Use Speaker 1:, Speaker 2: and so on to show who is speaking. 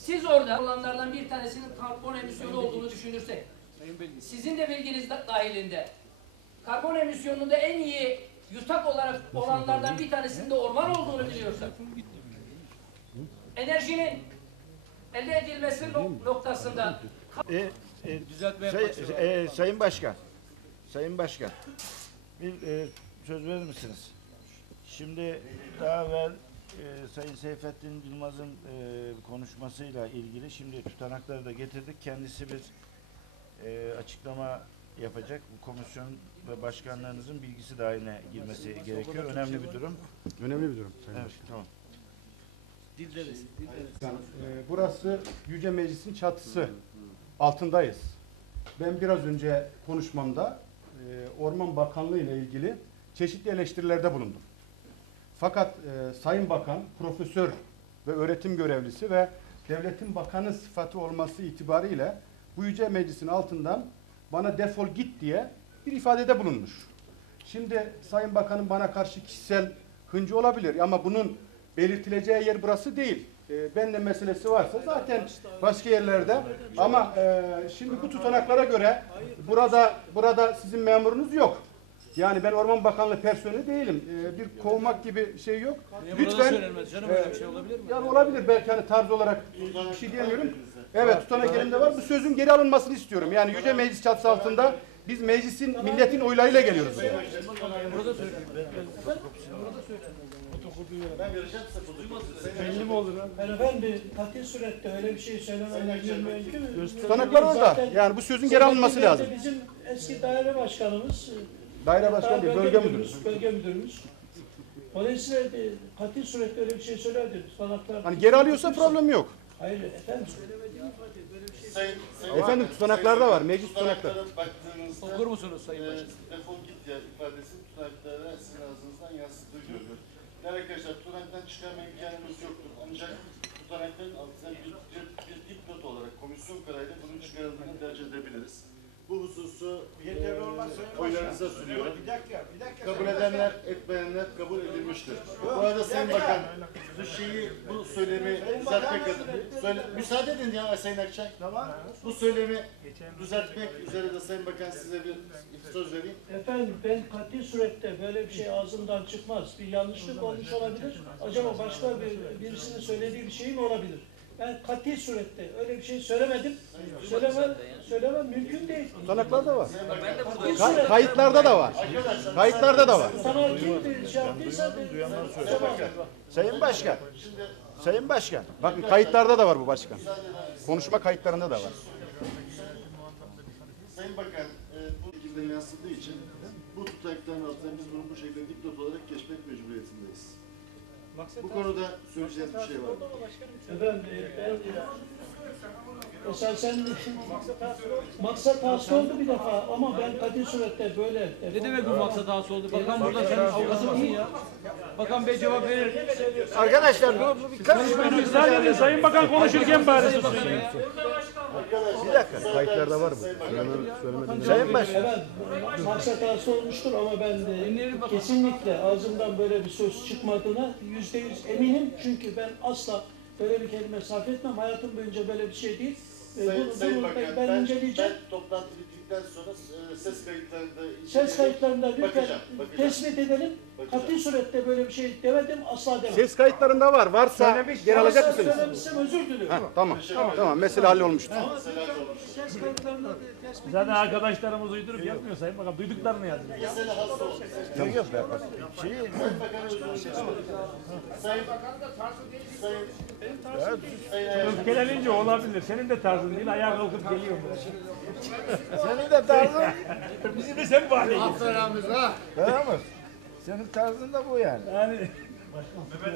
Speaker 1: Siz orada olanlardan bir tanesinin karbon emisyonu olduğunu düşünürsek, sizin de bilginiz dahilinde karbon emisyonunda en iyi yutak olarak olanlardan bir tanesinin de orman olduğunu biliyorsak, enerjinin elde edilmesi noktasında
Speaker 2: Sayın Başkan, bir söz verir misiniz? Şimdi daha evvel Sayın Seyfettin Yılmaz'ın konuşmasıyla ilgili şimdi tutanakları da getirdik. Kendisi bir açıklama yapacak. Bu komisyon ve başkanlarınızın bilgisi dahiline girmesi gerekiyor. Önemli bir durum.
Speaker 3: Önemli bir durum. Sayın
Speaker 2: Evet,
Speaker 3: Başkan.
Speaker 2: tamam.
Speaker 3: Burası Yüce Meclis'in çatısı. Altındayız. Ben biraz önce konuşmamda Orman Bakanlığı ile ilgili çeşitli eleştirilerde bulundum. Fakat Sayın Bakan, profesör ve öğretim görevlisi ve devletin bakanı sıfatı olması itibariyle bu Yüce Meclis'in altından bana defol git diye bir ifadede bulunmuş. Şimdi Sayın Bakan'ın bana karşı kişisel hıncı olabilir ama bunun belirtileceği yer burası değil. Benimle meselesi varsa zaten başka yerlerde ama şimdi bu tutanaklara göre burada sizin memurunuz yok. Yani ben Orman Bakanlığı personeli değilim. Bir kovmak gibi şey yok. Lütfen. Öyle bir şey olabilir mi? Yani olabilir belki hani tarz olarak bir şey diyemiyorum. Evet, tutanak elimde var. Bu sözün geri alınmasını istiyorum. Yani Yüce Meclis çatısı altında biz milletin oylarıyla geliyoruz.
Speaker 4: Belli mi olur abi? Efendim katil surette öyle bir şey söylemem mümkün mü?
Speaker 3: Tutanaklar orada. Yani bu sözün geri alınması lazım.
Speaker 4: Bizim eski daire başkanımız,
Speaker 3: Daire başkanı değil, bölge müdürümüz.
Speaker 4: Bölge müdürümüz. Dolayısıyla katil surette öyle bir şey söylerdi. Tutanaklar.
Speaker 3: Hani geri alıyorsa problem yok.
Speaker 4: Hayır efendim.
Speaker 3: Efendim tutanaklarda var, meclis tutanakları.
Speaker 5: Okur musunuz Sayın Başkan?
Speaker 6: Defol git ya ifadesi tutanaklara sizin ağzınızdan yansıttığı görülür. Yani arkadaşlar tutanaktan çıkarma imkanımız yoktur. Ancak tutanakların altında bir dipnot olarak komisyon kararıyla bunun çıkarıldığını tercih edebiliriz. Bu hususu oylarınıza sunuyorum. Kabul edenler, etmeyenler kabul edilmiştir. Bu arada Sayın Bakan, bu söylemi düzeltmek adına, müsaade edin ya Sayın Akçay. Bu söylemi düzeltmek üzere de Sayın Bakan size bir söz vereyim.
Speaker 4: Efendim ben katil surette böyle bir şey ağzımdan çıkmaz. Bir yanlışlık olmuş olabilir. Acaba başka birisinin söylediği bir şey mi olabilir? Ben katil surette öyle bir şey söylemedim. Söylemem mümkün değil.
Speaker 3: Tutanaklarda var. Kayıtlarda da var. Kayıtlarda da var.
Speaker 4: Sana kim şey yaptıysa
Speaker 3: Sayın Başkan. Bakın kayıtlarda da var bu başkan. Konuşma kayıtlarında da var.
Speaker 6: Sayın Bakan, bu şekilde yansıdığı için bu tutanakların altına biz bunu bu şekilde dipnot olarak geçmek mecburiyetindeyiz. Bu konuda söyleyeceğiniz bir şey var mı?
Speaker 4: efendim esasen maksat hasıl oldu bir defa ama ben katil surette böyle.
Speaker 5: Ne demek bu maksat hasıl oldu? Bakan burada senin avukatın mısın ya? Bakan Bey cevap verir.
Speaker 2: Arkadaşlar bu bir karışmayın.
Speaker 7: Müsaade edin Sayın Bakan konuşurken bari susun ya.
Speaker 3: Bir dakika. Kayıtlarda var mı?
Speaker 2: Sayın Başkan.
Speaker 4: Evet, maksat hasıl olmuştur ama ben kesinlikle ağzımdan böyle bir söz çıkmadığına %100 eminim. Çünkü ben asla böyle bir kelime sarf etmem. Hayatım boyunca böyle bir şey değil.
Speaker 6: Sayın Bakan,
Speaker 4: ben inceleyeceğim.
Speaker 6: ben toplantı bittikten sonra
Speaker 4: Ses kayıtlarında lütfen
Speaker 6: bakacağım.
Speaker 4: tespit edelim. Katil surette böyle bir şey demedim, asla demem.
Speaker 3: Ses kayıtlarında var. Varsa geri alacak mısınız?
Speaker 4: Söylemişsem özür diliyorum.
Speaker 3: Tamam. Mesele hallolmuştur.
Speaker 4: Ama ses kayıtlarında tespit
Speaker 7: Zaten arkadaşlarımız uydurup yapmıyor Sayın Bakan. Duyduklarını yazıyor.
Speaker 2: Yok be.
Speaker 7: Öfkelenince olabilir. Senin de tarzın değil. Ayağa kalkıp geliyor.
Speaker 2: Senin de tarzın.
Speaker 7: Bizi de sen bahane
Speaker 2: Tamam mı? Senin tarzın da bu yani.
Speaker 7: Yani